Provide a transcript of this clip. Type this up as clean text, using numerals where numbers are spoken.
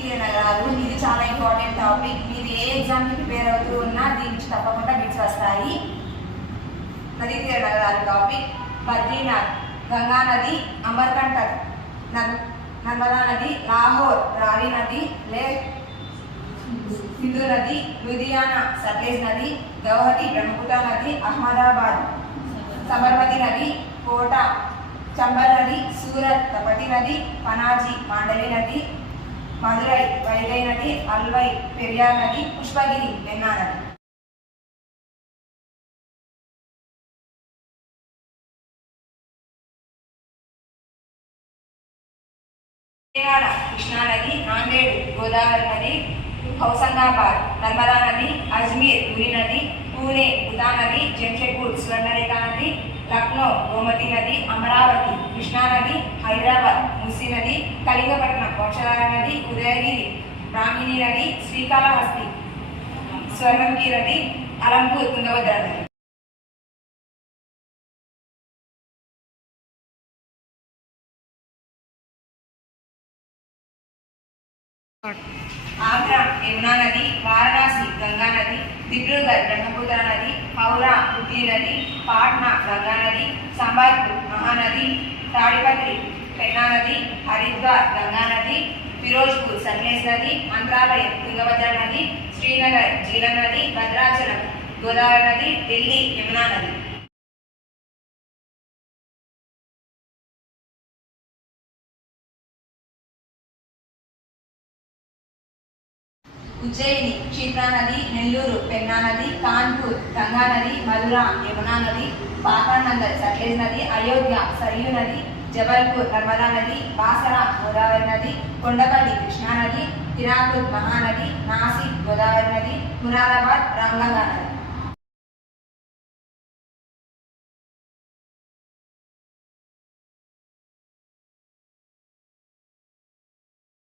తీర నగరాలు. ఇది చాలా ఇంపార్టెంట్ టాపిక్. మీరు ఏ ఎగ్జామ్కి ప్రిపేర్ అవుతూ ఉన్నా దీని నుంచి తప్పకుండా బిట్స్ వస్తాయి. నదీ తీర నగరాలు టాపిక్: బద్రీనాథ్, గంగా నది, అమర్కంటక్, నర్మదా నది, లాహోర్, రావి నది, లేహ్ సింధు నది, లూధియానా సట్లెజ్ నది, గౌహతి బ్రహ్మపుత్ర నది, అహ్మదాబాద్ సబర్మతి నది, కోటా చంబల్ నది, సూరత్ తపతి నది, పనాజీ మాండవి నది, మదురై వైగై నది, అల్వై పెరియార్ నది, పుష్పగిరి పెన్నా నది. విజయవాడ కృష్ణా నది, నాందేడ్ గోదావరి నది, హౌసంగాబాద్ నర్మదా నది, అజ్మీర్ ఉరి నది, పూణే ఉదా నది, జంషెడ్పూర్ స్వర్ణరేఖా నది, లక్నో గోమతి నది, అమరావతి కృష్ణా నది, హైదరాబాద్ మూసీ నది, కళింగపట్నం వంశధార నది, ఉదయగిరి బ్రాహ్మిణి నది, శ్రీకాళహస్తి స్వర్ణముఖి నది, అలంపూర్ తుంగభద్ర నది. ఆగ్రా యమునా నది, వారణాసి గంగా నది, దిబ్రూగఢ్ బ్రహ్మపుత్ర నది, హౌరా హుగ్లీ నది, పాట్నా గంగా నది, సంబల్పూర్ మహానది, తాడిపత్రి పెన్నా నది, హరిద్వార్ గంగా నది, ఫిరోజ్పూర్ సట్లెజ్ నది, మంత్రాలయం తుంగభద్ర నది, శ్రీనగర్ జీలం నది, భద్రాచలం గోదావరి నది, ఢిల్లీ యమునా నది. ఉజ్జయిని క్షిప్రా నది, నెల్లూరు పెన్నా నది, కాన్పూర్ గంగా నది, మధురా యమునా నది, పాతానంగల్ సట్లెజ్ నది, అయోధ్య సరియు నది, జబల్పూర్ నర్మదా నది, బాసరా గోదావరి నది, కొండపల్లి కృష్ణా నది, తిరాపూర్ మహానది, నాసిక్ గోదావరి నది, మురాదాబాద్ రాంగంగా నది.